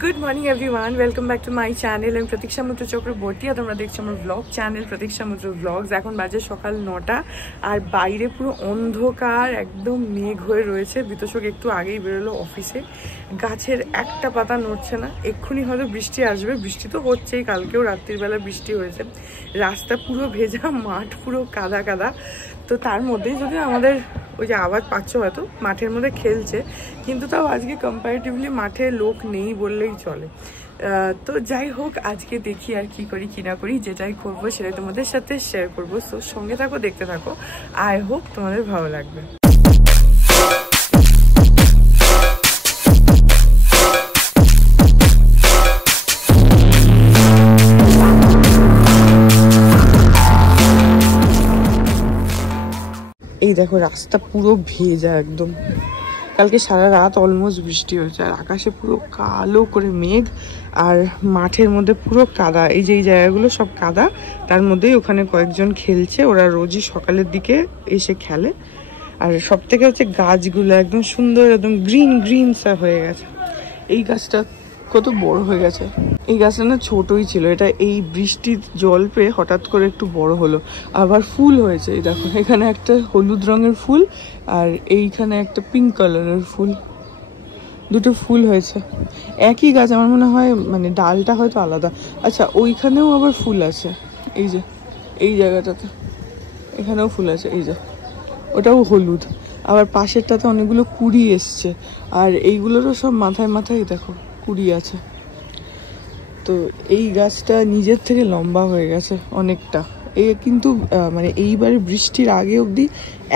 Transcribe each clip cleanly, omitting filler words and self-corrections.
Good morning everyone, welcome back to my channel. আমি প্রতীক্ষা মুদ্রা চক্রবর্তী আর তোমরা দেখছো আমার ব্লগ চ্যানেল প্রতীক্ষা মুদ্রা ব্লগস। এখন বাজে সকাল 9টা আর বাইরে পুরো অন্ধকার, একদম মেঘ হয়ে রয়েছে। বিতোষক একটু আগেই বেরোলো অফিসে। গাছের একটা পাতা নড়ছে না, এক্ষুনি হয়তো বৃষ্টি আসবে। বৃষ্টি তো হচ্ছেই, কালকেও রাত্রিবেলা বৃষ্টি হয়েছে। রাস্তা পুরো ভেজা, মাঠ পুরো কাদা কাদা। তো তার মধ্যেই যদি আমাদের ওই যে আওয়াজ পাচ্ছ হয়তো মাঠের মধ্যে খেলছে, কিন্তু তাও আজকে কম্পারেটিভলি মাঠে লোক নেই বললেই চলে। তো যাই হোক, আজকে দেখি আর কি করি কি না করি, যেটাই করবো সেটাই তোমাদের সাথে শেয়ার করবো। তো সঙ্গে থাকো, দেখতে থাকো, আই হোপ তোমাদের ভালো লাগবে। এই দেখো রাস্তা পুরো ভেজা একদম। কালকে সারা রাত অলমোস্ট বৃষ্টি হয়েছে আর আকাশে পুরো কালো করে মেঘ আর মাঠের মধ্যে পুরো কাদা। এই যে এই জায়গাগুলো সব কাদা, তার মধ্যেই ওখানে কয়েকজন খেলছে। ওরা রোজই সকালের দিকে এসে খেলে। আর সব থেকে হচ্ছে গাছগুলো একদম সুন্দর, একদম গ্রিন গ্রিন সা হয়ে গেছে। এই গাছটা কত বড় হয়ে গেছে। এই গাছটা না ছোটই ছিল, এটা এই বৃষ্টির জল পেয়ে হঠাৎ করে একটু বড় হলো। আবার ফুল হয়েছে, এই দেখো এখানে একটা হলুদ রঙের ফুল আর এইখানে একটা পিঙ্ক কালারের ফুল, দুটো ফুল হয়েছে। একই গাছ আমার মনে হয়, মানে ডালটা হয়তো আলাদা। আচ্ছা, ওইখানেও আবার ফুল আছে, এই যে এই জায়গাটাতে এখানেও ফুল আছে, এই যে ওটাও হলুদ। আবার পাশেরটাতে অনেকগুলো কুড়ি এসছে আর এইগুলোরও সব মাথায় মাথায় দেখো কুড়ি আছে। তো এই গাছটা নিজের থেকে লম্বা হয়ে গেছে অনেকটা। এ কিন্তু মানে এইবারে বৃষ্টির আগে অবধি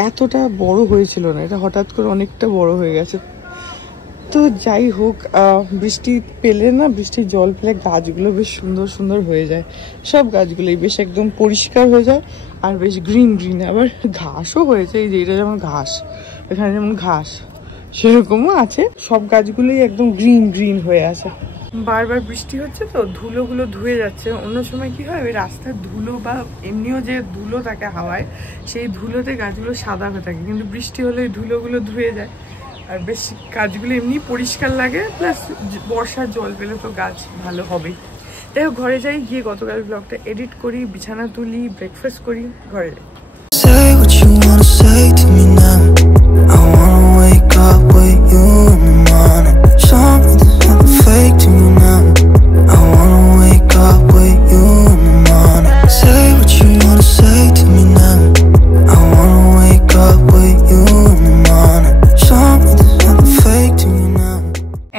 এতটা বড় হয়েছিল না, এটা হঠাৎ করে অনেকটা বড় হয়ে গেছে। তো যাই হোক, বৃষ্টি পেলে না, বৃষ্টির জল পেলে গাছগুলো বেশ সুন্দর সুন্দর হয়ে যায়। সব গাছগুলোই বেশ একদম পরিষ্কার হয়ে যায় আর বেশ গ্রিন গ্রিন। আবার ঘাসও হয়েছে, এই যে এটা যেমন ঘাস, এখানে যেমন ঘাস সেরকমও আছে। সব গাছগুলোই একদম গ্রিন গ্রিন হয়ে আছে। বারবার বৃষ্টি হচ্ছে তো ধুলোগুলো ধুয়ে যাচ্ছে। অন্য সময় কি হয়, ওই রাস্তার ধুলো বা এমনিও যে ধুলো থাকে হাওয়ায়, সেই ধুলোতে গাছগুলো সাদা হয়ে থাকে, কিন্তু বৃষ্টি হলে ওই ধুলোগুলো ধুয়ে যায় আর বেশ গাছগুলো এমনি পরিষ্কার লাগে। প্লাস বর্ষার জল পেলে তো গাছ ভালো হবেই। তাই হোক, ঘরে যাই, গিয়ে গতকাল ব্লগটা এডিট করি, বিছানা তুলি, ব্রেকফাস্ট করি, ঘরে যাই।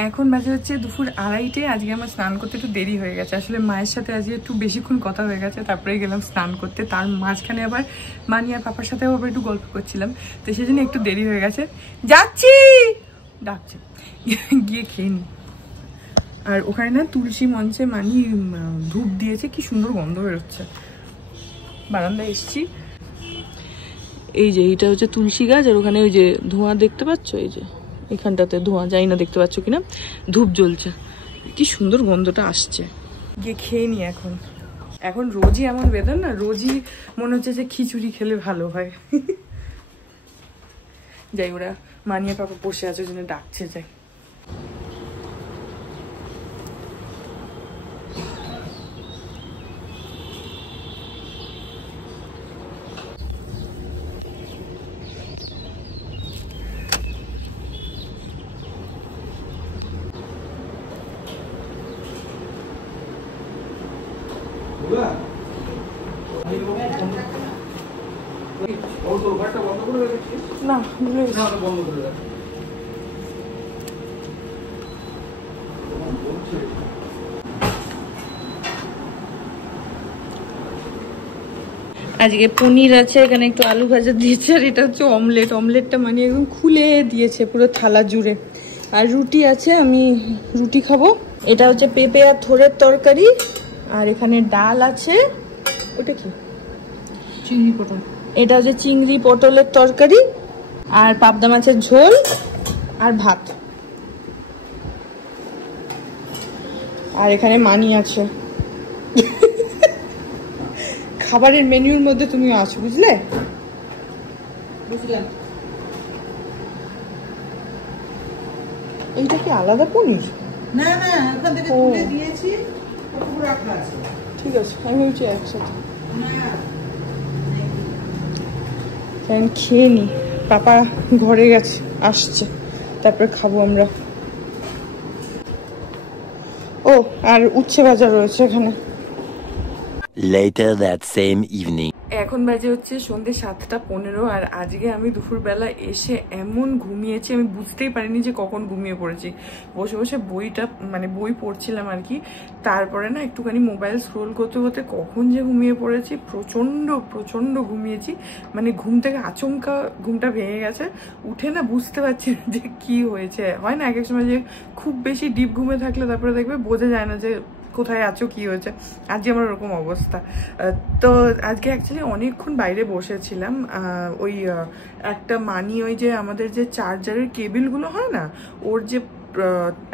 এখন বাজে হচ্ছে দুপুর 2:30। আজকে আমার স্নান করতে একটু দেরি হয়ে গেছে। আসলে মায়ের সাথে আজকে একটু বেশিক্ষণ কথা হয়ে গেছে, তারপরে গেলাম স্নান করতে। তার মাঝখানে আবার মানি আর পাপার সাথেও আবার একটু গল্প করছিলাম, তো সেই জন্য একটু দেরি হয়ে গেছে। যাচ্ছি, ডাকছে, গিয়ে খেয়ে নি। আর ওখানে না তুলসী মঞ্চে মানি ধূপ দিয়েছে, কি সুন্দর গন্ধ বেরোচ্ছে। বারান্দায় এসছি, এই যে এইটা হচ্ছে তুলসী গাছ আর ওখানে ওই যে ধোঁয়া দেখতে পাচ্ছ, এই যে এখানটাতে ধোঁয়া, যাই না দেখতে পাচ্ছ কিনা, ধূপ জ্বলছে, কি সুন্দর গন্ধটা আসছে। গিয়ে খেয়ে নি এখন। এখন রোজই এমন বেদন না, রোজই মনে হচ্ছে যে খিচুড়ি খেলে ভালো হয়। যাই, ওরা মানিয়ে পাপা বসে আছে, জন্য ডাকছে, যাই। না, বন্ধ করে রাখ। আজকে পনির আছে, এখানে একটু আলু ভাজা দিয়েছে আর এটা হচ্ছে অমলেট। অমলেটটা মানে একদম খুলে দিয়েছে পুরো থালা জুড়ে। আর রুটি আছে, আমি রুটি খাবো। এটা হচ্ছে পেঁপে আর থোড়ের তরকারি। আর এখানে ডাল আছে, ওটা কি, চিংড়ি পটল। এটা হচ্ছে চিংড়ি পটলের তরকারি আর পাবদা মাছের ঝোল আর ভাত। আর এখানে মানি আছে। খাবারের মেনুর মধ্যে তুমিও আছো, বুঝলে? বুঝলাম। এইটা কি আলাদা পনির? না না ওখান থেকে তুলে দিয়েছি, পুরো রাখা আছে। ঠিক আছে, আমি বলছি একসাথে খেয়ে নি। পাপা ঘরে গেছে, আসছে, তারপরে খাবো আমরা। ও আর উচ্ছে ভাজা রয়েছে এখানে। Later that same evening. এখন বাজে হচ্ছে সন্ধ্যে 7:15, আর আজকে আমি দুপুরবেলা এসে এমন ঘুমিয়েছি, আমি বুঝতেই পারিনি যে কখন ঘুমিয়ে পড়েছি। বসে বসে বই পড়ছিলাম আর কি। তারপরে না একটুখানি মোবাইল স্ক্রোল করতে করতে কখন যে ঘুমিয়ে পড়েছি, প্রচন্ড ঘুমিয়েছি। মানে ঘুম থেকে আচমকা ঘুমটা ভেঙে গেছে, উঠে না বুঝতে পারছি না যে কি হয়েছে। হয় না এক এক সময় যে খুব বেশি ডিপ ঘুমে থাকলে তারপরে দেখবে বোঝা যায় না যে কোথায় আছো, কি হয়েছে। আজকে আমার ওরকম অবস্থা। তো আজকে অ্যাকচুয়ালি অনেকক্ষণ বাইরে বসেছিলাম। ওই একটা ওই যে আমাদের যে চার্জারের কেবিলগুলো হয় না, ওর যে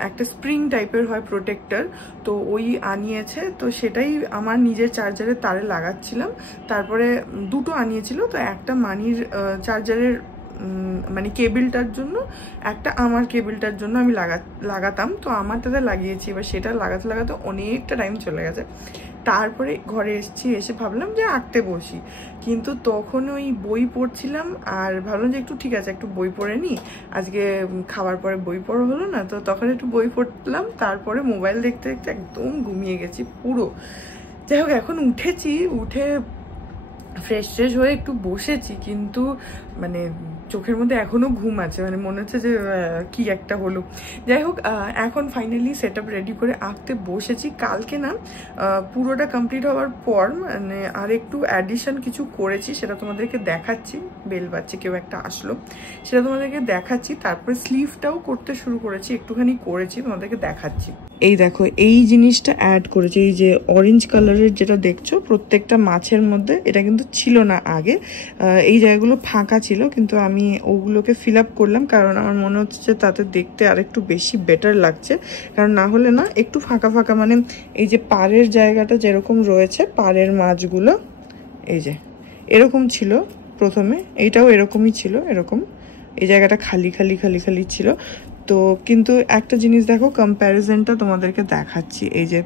একটা স্প্রিং টাইপের হয় প্রোটেক্টর, তো ওই আনিয়েছে। তো সেটাই আমার নিজের চার্জারের তারে লাগাচ্ছিলাম। তারপরে দুটো আনিয়েছিল, তো একটা মানির চার্জারের মানে কেবিলটার জন্য, একটা আমার কেবিলটার জন্য আমি লাগাতাম। তো আমারটাতে লাগিয়েছি, এবার সেটা লাগাতে লাগাতে অনেকটা টাইম চলে গেছে। তারপরে ঘরে এসে ভাবলাম যে আঁকতে বসি, কিন্তু তখন ওই বই পড়ছিলাম। আর ভাবলাম যে একটু ঠিক আছে, একটু বই পড়ে নিই, আজকে খাবার পরে বই পড়া হলো না, তো তখন একটু বই পড়লাম। তারপরে মোবাইল দেখতে দেখতে একদম ঘুমিয়ে গেছি পুরো। যাই হোক, এখন উঠে ফ্রেশ হয়ে একটু বসেছি, কিন্তু মানে চোখের মধ্যে এখনো ঘুম আছে, মানে মনে হচ্ছে যে কি একটা হলো। যাই হোক, এখন ফাইনালি সেট আপ রেডি করে আঁকতে বসেছি। কালকে না পুরোটা কমপ্লিট হওয়ার পর মানে আর একটু অ্যাডিশন কিছু করেছি, সেটা তোমাদেরকে দেখাচ্ছি। বেল বাজছে, কেউ একটা আসলো, সেটা তোমাদেরকে দেখাচ্ছি। তারপরে স্লিভটাও করতে শুরু করেছি, একটুখানি করেছি, তোমাদেরকে দেখাচ্ছি। এই দেখো, এই জিনিসটা অ্যাড করেছি, এই যে অরেঞ্জ কালারের যেটা দেখছো প্রত্যেকটা মাছের মধ্যে, এটা কিন্তু ছিল না আগে। এই জায়গাগুলো ফাঁকা ছিল, কিন্তু আমি ওগুলোকে ফিল আপ করলাম, কারণ আমার মনে হচ্ছে যে তাতে দেখতে আর একটু বেশি বেটার লাগছে। কারণ না হলে না একটু ফাঁকা ফাঁকা, মানে এই যে পাড়ের জায়গাটা যেরকম রয়েছে, পাড়ের মাছগুলো এই যে এরকম ছিল প্রথমে, এইটাও এরকমই ছিল, এরকম এই জায়গাটা খালি খালি খালি খালি ছিল। তো কিন্তু একটা জিনিস দেখো, কম্প্যারিজনটা তোমাদেরকে দেখাচ্ছি। এই যে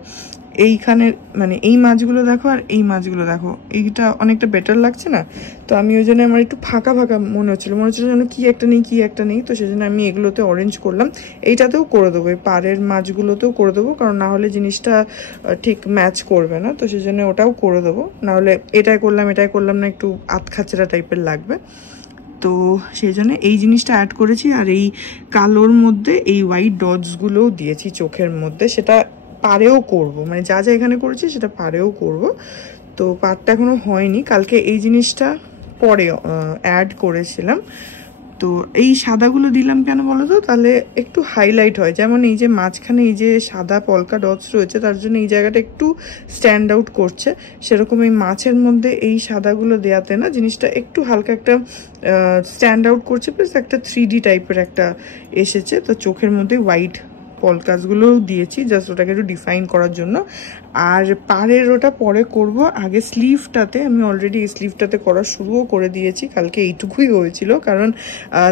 এইখানে মানে এই মাছগুলো দেখো আর এই মাছগুলো দেখো, এইটা অনেকটা বেটার লাগছে না? তো আমি ওই জন্য আমার একটু ফাঁকা ফাঁকা মনে হচ্ছিল যেন কি একটা নেই। তো সেই জন্য আমি এগুলোতে অরেঞ্জ করলাম, এইটাতেও করে দেবো, এই পাড়ের মাছগুলোতেও করে দেবো, কারণ না হলে জিনিসটা ঠিক ম্যাচ করবে না। তো সেই জন্য ওটাও করে দেবো, নাহলে এটাই করলাম না, একটু আতখাচড়া টাইপের লাগবে। তো সেই জন্য এই জিনিসটা অ্যাড করেছি। আর এই কালোর মধ্যে এই হোয়াইট ডটসগুলোও দিয়েছি চোখের মধ্যে, সেটা পারেও করব, মানে যা যা এখানে করেছি সেটা পারেও করব। তো পারটা এখনো হয়নি, কালকে এই জিনিসটা পরে অ্যাড করেছিলাম। তো এই সাদাগুলো দিলাম কেন বলো তো, তাহলে একটু হাইলাইট হয়। যেমন এই যে মাঝখানে এই যে সাদা পলকা ডটস রয়েছে, তার জন্য এই জায়গাটা একটু স্ট্যান্ড আউট করছে। সেরকম এই মাছের মধ্যে এই সাদাগুলো দেওয়াতে না জিনিসটা একটু হালকা একটা স্ট্যান্ড আউট করছে, প্লাস একটা 3D টাইপের একটা এসেছে। তো চোখের মধ্যে হোয়াইট পলকাসগুলোও দিয়েছি, জাস্ট ওটাকে একটু ডিফাইন করার জন্য। আর পাড়ের ওটা পরে করব, আগে স্লিভটাতে আমি অলরেডি এই স্লিভটাতে করা শুরুও করে দিয়েছি। কালকে এইটুকুই হয়েছিল, কারণ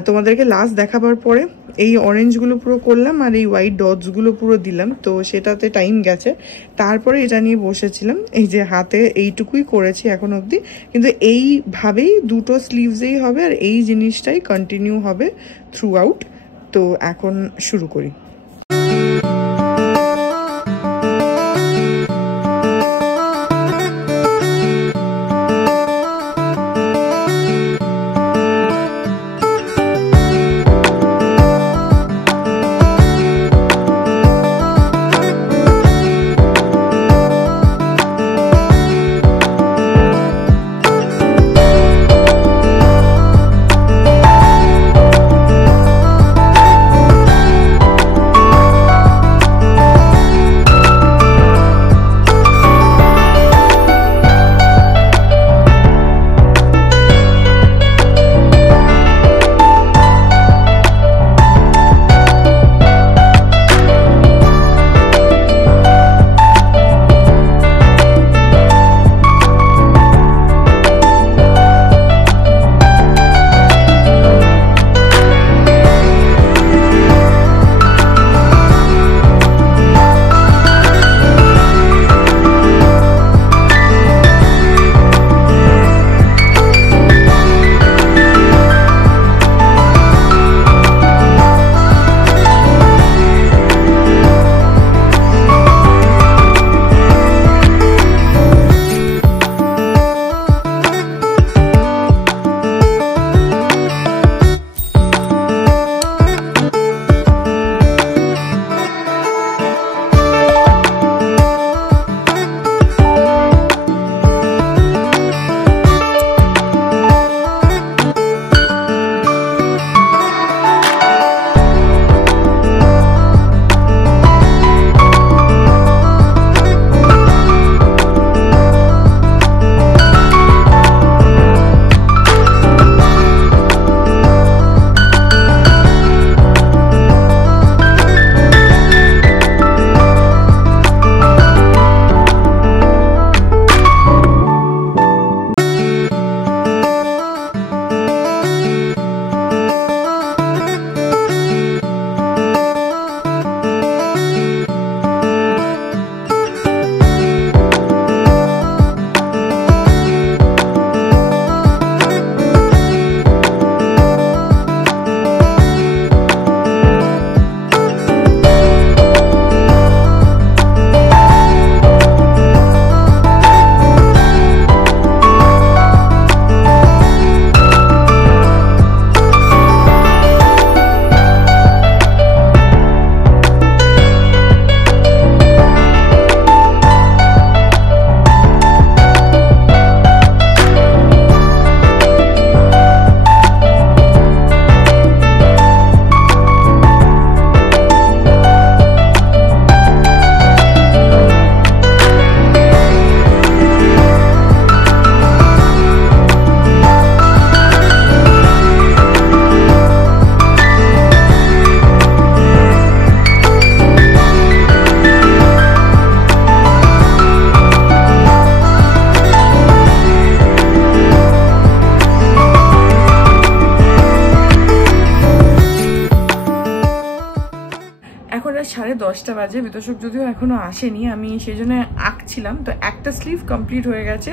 তোমাদেরকে লাস্ট দেখাবার পরে এই অরেঞ্জগুলো পুরো করলাম আর এই হোয়াইট ডটসগুলো পুরো দিলাম, তো সেটাতে টাইম গেছে। তারপরে এটা নিয়ে বসেছিলাম, এই যে হাতে এইটুকুই করেছি এখন অবধি, কিন্তু এইভাবেই দুটো স্লিভসেই হবে আর এই জিনিসটাই কন্টিনিউ হবে থ্রু আউট। তো এখন শুরু করি। 10টা বাজে, বিতোষক যদিও এখনো আসেনি, আমি সেই জন্য আঁকছিলাম। তো একটা স্লিভ কমপ্লিট হয়ে গেছে।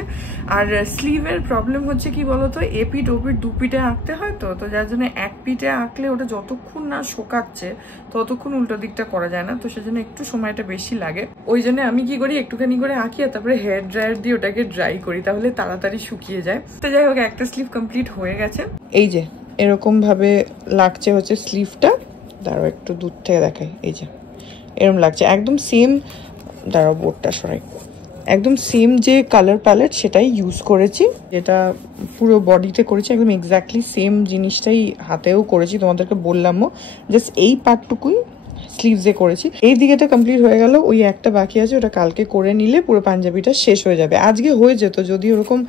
আর স্লিভের প্রবলেম হচ্ছে কি বলতো, এপিট ওপিট দুপিটে আঁকতে হয়, তো যার জন্য এক পিঠে আঁকলে ওটা যতক্ষণ না শোকাচ্ছে ততক্ষণ উল্টো দিকটা করা যায় না, তো সেজন্য একটু সময়টা বেশি লাগে। ওই জন্য আমি কি করি, একটুখানি করে আঁকি আর তারপরে হেয়ার ড্রায়ার দিয়ে ওটাকে ড্রাই করি, তাহলে তাড়াতাড়ি শুকিয়ে যায়। তো যাই হোক, একটা স্লিভ কমপ্লিট হয়ে গেছে। এই যে এরকম ভাবে লাগছে হচ্ছে স্লিভটা, দাঁড়াও একটু দূর থেকে দেখাই, এই যে এরকম লাগছে একদম সেম, দাঁড়াও বোর্ডটা সরাই, একদম সেম যে কালার প্যালেট সেটাই ইউজ করেছি, যেটা পুরো বডিতে করেছি একদম এক্স্যাক্টলি সেম জিনিসটাই হাতেও করেছি, তোমাদেরকে বললামও, জাস্ট এই পার্টটুকুই স্লিভসে করেছি। এই দিকেটা কমপ্লিট হয়ে গেল, ওই একটা বাকি আছে, ওটা কালকে করে নিলে পুরো পাঞ্জাবিটা শেষ হয়ে যাবে। আজকে হয়ে যেত যদি ওরকম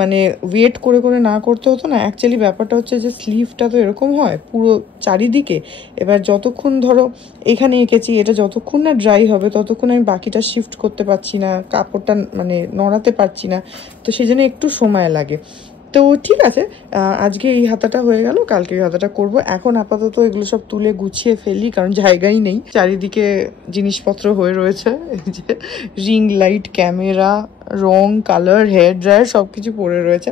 মানে ওয়েট করে করে না করতে হতো না। অ্যাকচুয়ালি ব্যাপারটা হচ্ছে যে স্লিভটা তো এরকম হয় পুরো চারিদিকে, এবার যতক্ষণ ধরো এখানে এঁকেছি, এটা যতক্ষণ না ড্রাই হবে ততক্ষণ আমি বাকিটা শিফট করতে পারছি না, কাপড়টা মানে নড়াতে পারছি না, তো সেই জন্য একটু সময় লাগে। তো ঠিক আছে, আজকে এই হাতাটা হয়ে গেল, কালকে এই হাতাটা করবো। এখন আপাতত এগুলো সব তুলে গুছিয়ে ফেলি, কারণ জায়গাই নেই, চারিদিকে জিনিসপত্র হয়ে রয়েছে, এই যে রিং লাইট, ক্যামেরা, রং, কালার, হেয়ার ড্রায়ার সবকিছু পড়ে রয়েছে।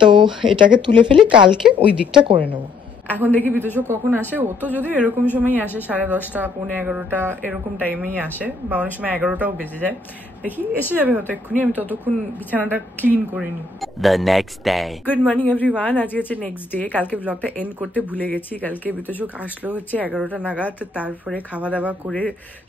তো এটাকে তুলে ফেলি, কালকে ওই দিকটা করে নেবো। এখন দেখি বিতোষক কখন আসে। ও তো যদিও এরকম সময়ই আসে, 10:30, 11:45 এরকম টাইমেই আসে, বা অনেক সময় 11টাও বেজে যায়। দেখি এসে যাবে হয়তো এক্ষুনি, আমি ততক্ষণ বিছানাটা ক্লিন করে নিই। The next day. Good morning everyone, আজকে হচ্ছে নেক্সট ডে। কালকে ব্লগটা এন্ড করতে ভুলে গেছি। কালকে বিতোষক আসলো হচ্ছে 11টা নাগাদ, তারপরে খাওয়া দাওয়া করে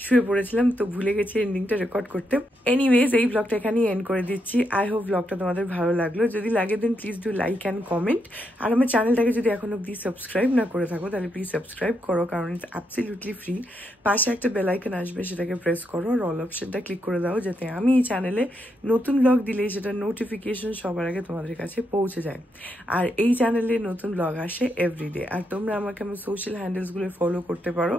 শুয়ে পড়েছিলাম, তো ভুলে গেছি এন্ডিংটা রেকর্ড করতে। এনিওয়েজ, এই ব্লগটা এখানেই এন্ড করে দিচ্ছি। আই হোপ ব্লগটা তোমাদের ভালো লাগলো। যদি লাগে then please do like and comment. আর আমার চ্যানেলটাকে যদি এখন অব্দি সাবস্ক্রাইব না করে থাকো তাহলে প্লিজ সাবস্ক্রাইব করো, কারণ ইটস অ্যাবসলিউটলি ফ্রি। পাশে একটা বেল আইকন আসবে, সেটাকে প্রেস করো আর অল অপশনটা ক্লিক করে দাও, যাতে আমি এই চ্যানেলে নতুন ব্লগ দিলেই সেটা নোটিফিকেশন সবার আগে তোমাদের কাছে পৌঁছে যায়। আর এই চ্যানেলে নতুন ব্লগ আসে এভরিডে। আর তোমরা আমাকে আমার সোশ্যাল হ্যান্ডেলসগুলো ফলো করতে পারো,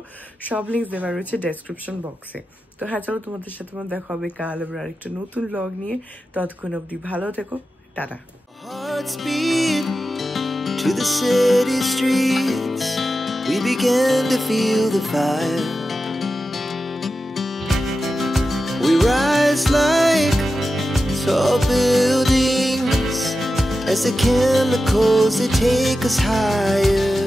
সব লিঙ্কস দেওয়া রয়েছে ডেসক্রিপশন বক্সে। তো হ্যাঁ, চলো তোমাদের সাথে আমার দেখা হবে কাল আবার আরেকটা নতুন ব্লগ নিয়ে। ততক্ষণ অবধি ভালো থেকো, tata. Hearts beat to the city streets. We began to feel the fire. We rise like tall buildings as the chemicals they take us higher.